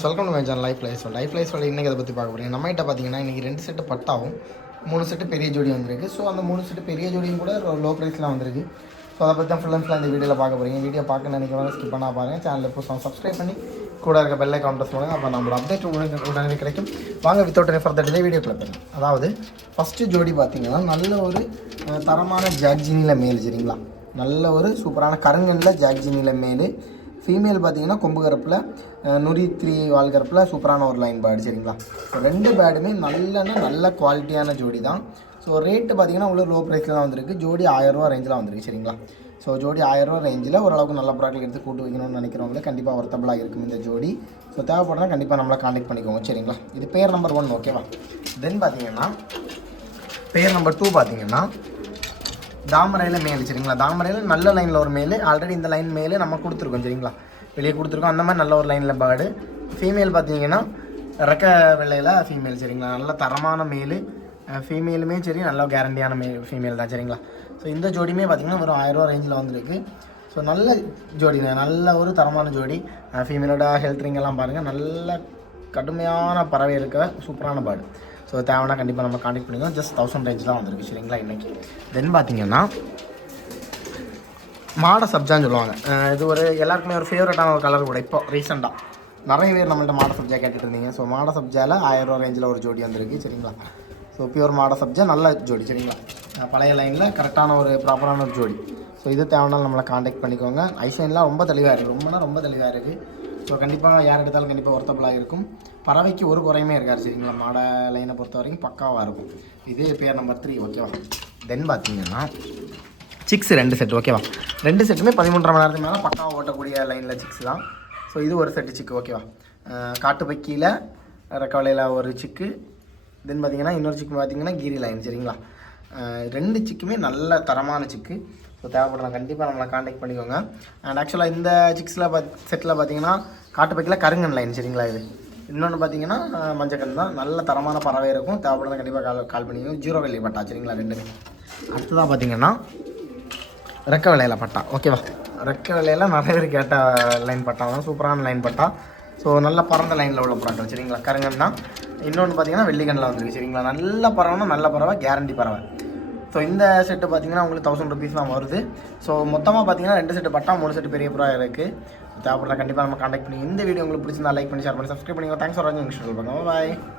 Welcome to my channel life life இன்றைக்கி அதை பற்றி பார்க்க போகிறீங்க. நம்மகிட்ட பார்த்தீங்கன்னா இன்றைக்கி 2 செட்டு பட்டாவும் 3 செட்டு பெரிய ஜோடி வந்திருக்கு. ஸோ அந்த 3 செட்டு பெரிய ஜோடியும் கூட லோ ப்ரைஸ்லாம் வந்திருக்கு. ஸோ அதை பற்றி தான் ஃபுல் அண்ட் ஃபுல்லாக இந்த வீடியோவில் பார்க்க போகிறீங்க. வீடியோ பார்க்க நினைக்கிறவங்க ஸ்கிப் பண்ணால் பாருங்கள். சேனலில் இப்போ சப்ஸ்கிரைப் பண்ணி கூட இருக்க பெல்லை கான்ட்ரஸ் பண்ணுங்கள். அப்போ நம்மளோட அப்டேட் உடனே கிடைக்கும். வாங்க without any further delay video club பண்ணுங்கள். அதாவது ஃபஸ்ட்டு ஜோடி பார்த்தீங்கன்னா நல்ல ஒரு தரமான ஜாக்ஜினியில் மேல் சரிங்களா, நல்ல ஒரு சூப்பரான கருங்கல்ல ஜாக்ஜினியில் மேல். ஃபீமேல் பார்த்தீங்கன்னா கொம்பு கரப்பில் நுரி 3 வால் கரப்பில் சூப்பரான ஒரு லைன் பேர்டு சரிங்களா. ஸோ 2 பேர்டுமே நல்ல குவாலிட்டியான ஜோடி தான். ஸோ ரேட்டு பார்த்தீங்கன்னா உள்ள லோ ப்ரைஸில் தான் வந்திருக்கு. ஜோடி 1000 ரூபா ரேஞ்சில் வந்திருக்கு சரிங்களா. ஸோ ஜோடி 1000 ரூபா ரேஞ்சில் ஓரளவுக்கு நல்ல ப்ராடக்ட் எடுத்து கூட்டு வைக்கணும்னு நினைக்கிறவங்களுக்கு கண்டிப்பாக ஒர்த்தபிளாக இருக்கும் இந்த ஜோடி. ஸோ தேவைப்படுறா கண்டிப்பாக நம்மளை காண்டாக்ட் பண்ணிக்கோங்க சரிங்களா. இது பேர் நம்பர் 1 ஓகேவா. தென் பார்த்தீங்கன்னா பேர் நம்பர் 2 பார்த்தீங்கன்னா தாமரையில் மேல் சரிங்களா. தாமரையில் நல்ல லைனில் ஒரு மேல், ஆல்ரெடி இந்த லைன் மேலே நம்ம கொடுத்துருக்கோம் சரிங்களா, வெளியே கொடுத்துருக்கோம். அந்த மாதிரி நல்ல ஒரு லைனில் பேர்டு. ஃபீமேல் பார்த்தீங்கன்னா ரெக்க வெள்ளையில் ஃபீமேல் சரிங்களா, நல்ல தரமான மேல். ஃபீமேலுமே சரி நல்ல கேரண்டியான ஃபீமேல் தான் சரிங்களா. ஸோ இந்த ஜோடியுமே பார்த்திங்கன்னா ஒரு 1000 ரூபா ரேஞ்சில் வந்திருக்கு. ஸோ நல்ல ஜோடி, நல்ல ஒரு தரமான ஜோடி. ஃபீமேலோட ஹெல்த் ரிங்கெல்லாம் பாருங்கள், நல்ல கடுமையான பறவை இருக்க சூப்பரான பேர்டு. ஸோ தேவைன்னா கண்டிப்பாக நம்ம கான்டெக்ட் பண்ணிக்கலாம். ஜஸ்ட் 1000 ரேஞ்ச் தான் வந்திருக்கு சரிங்களா இன்றைக்கி. தென் பார்த்திங்கன்னா மாட சப்ஜான்னு சொல்லுவாங்க. இது ஒரு எல்லாருக்குமே ஒரு ஃபேவரட்டான ஒரு கலர் கூட. இப்போ ரீசெண்டாக நிறைய பேர் நம்மள்ட்ட மாட சப்ஜா கேட்டுட்டு இருந்தீங்க. ஸோ மாட சப்ஜாவில் 1000 ரூபா ரேஞ்சில் ஒரு ஜோடி வந்திருக்கு சரிங்களா. ஸோ பியூர் மாட சப்ஜா நல்ல ஜோடி சரிங்களா, பழைய லைனில் கரெக்டான ஒரு ப்ராப்பரான ஒரு ஜோடி. ஸோ இது தேவைனாலும் நம்மளை கான்டெக்ட் பண்ணிக்கோங்க. ஐஷைன்லாம் ரொம்ப தெளிவாக இருக்குது, ரொம்ப தெளிவாக இருக்குது. ஸோ கண்டிப்பாக யார் எடுத்தாலும் கண்டிப்பாக ஒர்த்தபிளாக இருக்கும். பறவைக்கு ஒரு குறையுமே இருக்காது சரிங்களா. மாட லைனை பொறுத்த வரைக்கும் பக்காவாக இருக்கும். இது பேர் நம்பர் 3 ஓகேவா. தென் பார்த்தீங்கன்னா சிக்ஸ் 2 செட் ஓகேவா. 2 செட்டுமே 13.5 மணி நேரத்துக்கு மேலே பக்காவாக ஓட்டக்கூடிய லைனில் சிக்ஸ் தான். ஸோ இது ஒரு செட்டு சிக்கு ஓகேவா. காட்டு பக்கியில் ரெக்கவலையில் ஒரு சிக்கு. தென் பார்த்தீங்கன்னா இன்னொரு சிக்கு பார்த்தீங்கன்னா கீரி லைன் சரிங்களா. 2 சிக்குமே நல்ல தரமான சிக்கு. ஸோ தேவைப்படுறாங்க கண்டிப்பாக நம்மளை கான்டெக்ட் பண்ணிக்கோங்க. அண்ட் ஆக்சுவலாக இந்த சிக்ஸில் செட்டில் பார்த்தீங்கன்னா காட்டு பக்கியில் கருங்கன் லைன் சரிங்களா. இது இன்னொன்று பார்த்தீங்கன்னா மஞ்சக்கன் தான். நல்ல தரமான பறவை இருக்கும். தேவைப்படுறது கண்டிப்பாக கால் பண்ணிக்கோங்க. 0 வெள்ளி பட்டா சரிங்களா ரெண்டுமே. அடுத்ததாக பார்த்தீங்கன்னா ரெக்க விலையில் பட்டா ஓகேவா. ரெக்க விலையில் நிறைய பேர் கேட்ட லைன் பட்டா தான், சூப்பரான லைன் பட்டா. ஸோ நல்ல பறந்த லைனில் உள்ள பறவை சரிங்களா. கருங்கன் தான். இன்னொன்று பார்த்தீங்கன்னா வெள்ளிக்கண்ணில் வந்துருக்கு சரிங்களா. நல்ல பறவைனா நல்ல பறவை, கேரண்டி பறவை. ஸோ இந்த செட்டு பார்த்தீங்கன்னா உங்களுக்கு 1000 ருபீஸ் தான் வருது. ஸோ மொத்தமாக பார்த்தீங்கன்னா 2 செட்டு பட்டா 3 செட்டு பெரிய புறா இருக்குது. தேவைப்படுறா கண்டிப்பாக நம்ம கான்டெக்ட் பண்ணி. இந்த வீடியோ உங்களுக்கு பிடிச்சிருந்தா லைக் பண்ணி ஷேர் பண்ணி சப்ஸ்கிரைப் பண்ணிக்கோ. தேங்க்ஸ் ஃபார் வாட்சிங். பாய்.